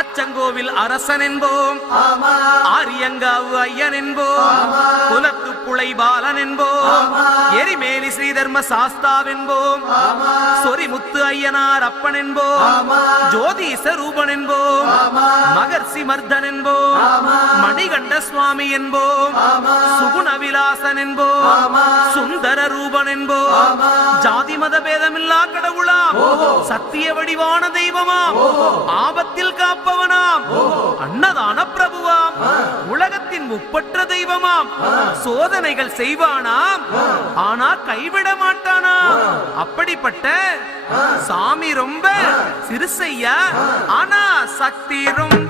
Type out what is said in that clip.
அச்சங்கோவில் அரசன் என்போம், ஆரியங்காவு ஐயன் என்போம், குலத்து புளை பாலன் என்போம், எரிமேலி ஸ்ரீதர்ம சாஸ்தாவென்போம், சொரிமுத்து ஐயனார் அப்பன் என்போம், ஜோதிச ரூபன் என்போம், மகர்ஷி மர்தன் என்போம், மணிகண்ட சுவாமி என்போம், சுகுண விலாசன் என்போம், சுந்தர ரூபன் என்போம், ஜாதி மத பேதமில்லா கடவுளாம், சத்திய வடிவான தெய்வமாம், ஆபத்தில் காப்பவனாம், அன்னதான பிரபுவாம், உலகத்தின் முப்பற்ற தெய்வமாம், சோதனைகள் செய்வானாம் ஆனா கைவிட மாட்டானாம். அப்படிப்பட்ட சாமி ரொம்ப சிறுசையா, ஆனா சக்தி ரொம்ப